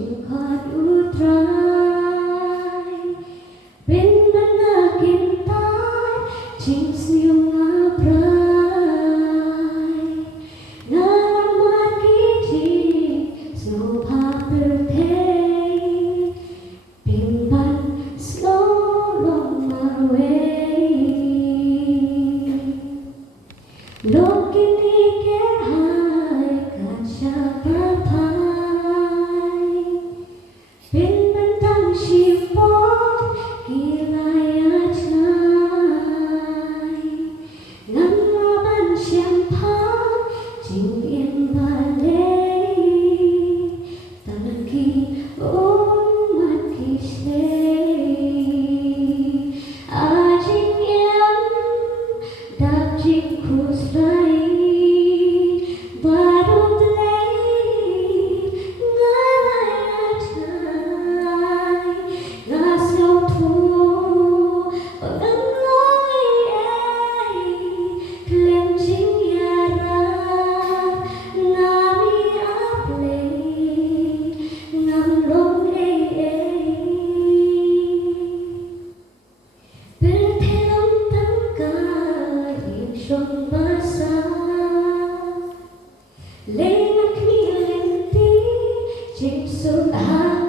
จึงคอยอุตรายเป็นบรรณากินตายจึงเสียงอาพรายงานมากี่ทีโซภาเปิดเทเป็นบัน slow long my way โลกนี้แค่หายขาดชาปาพายเป็นบันทังชีวอนกีฬายาชายงั้นมาบันเชียงพานจึงเอียนบาเลตะกี้โอ้มากี่เชอาจิงยังดับจิงคุสไลbaru play ngalai ngasau tu pengloi klem jing yara ngami aple ngam long berthelom tangkai yin shong basa lên ngắt mi lên tí trên sông hàng